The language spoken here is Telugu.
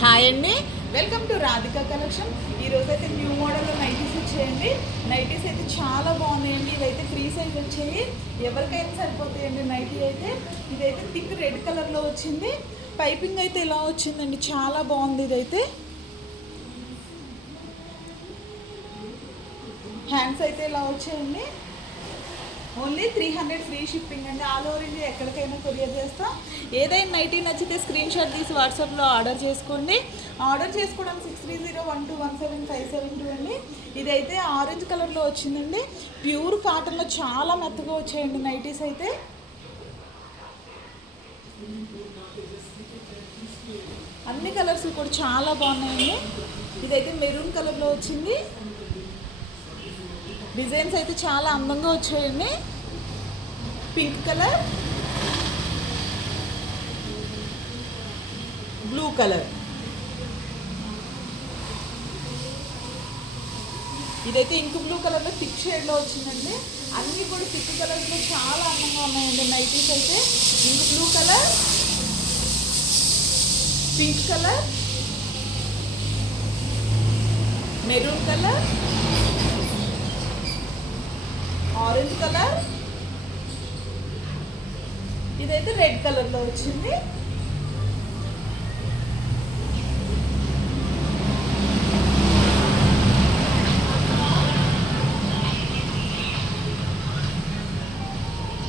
హాయ్ అండి, వెల్కమ్ టు రాధిక కలెక్షన్. ఈరోజు అయితే న్యూ మోడల్లో నైటీస్ వచ్చాయండి. నైటీస్ అయితే చాలా బాగున్నాయండి. ఇవైతే ఫ్రీ సైజ్ వచ్చాయి, ఎవరికైనా సరిపోతాయండి. నైటీ అయితే ఇదైతే థిక్ రెడ్ కలర్లో వచ్చింది. పైపింగ్ అయితే ఇలా వచ్చిందండి, చాలా బాగుంది. ఇదైతే హ్యాండ్స్ అయితే ఇలా వచ్చాయండి. ఓన్లీ 300 ఫ్రీ షిప్పింగ్ అండి. ఆల్ ఓవర్ ఇండియా ఎక్కడికైనా కొరియర్ చేస్తాం. ఏదైనా నైటీ నచ్చితే స్క్రీన్ షాట్ తీసి వాట్సాప్లో ఆర్డర్ చేసుకోండి. ఆర్డర్ చేసుకోవడం 6301217572 అండి. ఇదైతే ఆరెంజ్ కలర్లో వచ్చిందండి. ప్యూర్ కాటన్లో చాలా మెత్తగా వచ్చాయండి నైటీస్ అయితే. అన్ని కలర్స్ కూడా చాలా బాగున్నాయండి. ఇదైతే మెరూన్ కలర్లో వచ్చింది. డిజైన్స్ అయితే చాలా అందంగా వచ్చాయండి. పింక్ కలర్, బ్లూ కలర్, ఇదైతే ఇంక్ బ్లూ కలర్లో థిక్ షేడ్లో వచ్చిందండి. అన్నీ కూడా థిక్ కలర్స్లో చాలా అందంగా ఉన్నాయండి నైటీస్ అయితే. Ink blue colour, pink colour, maroon colour, orange colour, ఇదైతే రెడ్ కలర్లో వచ్చింది.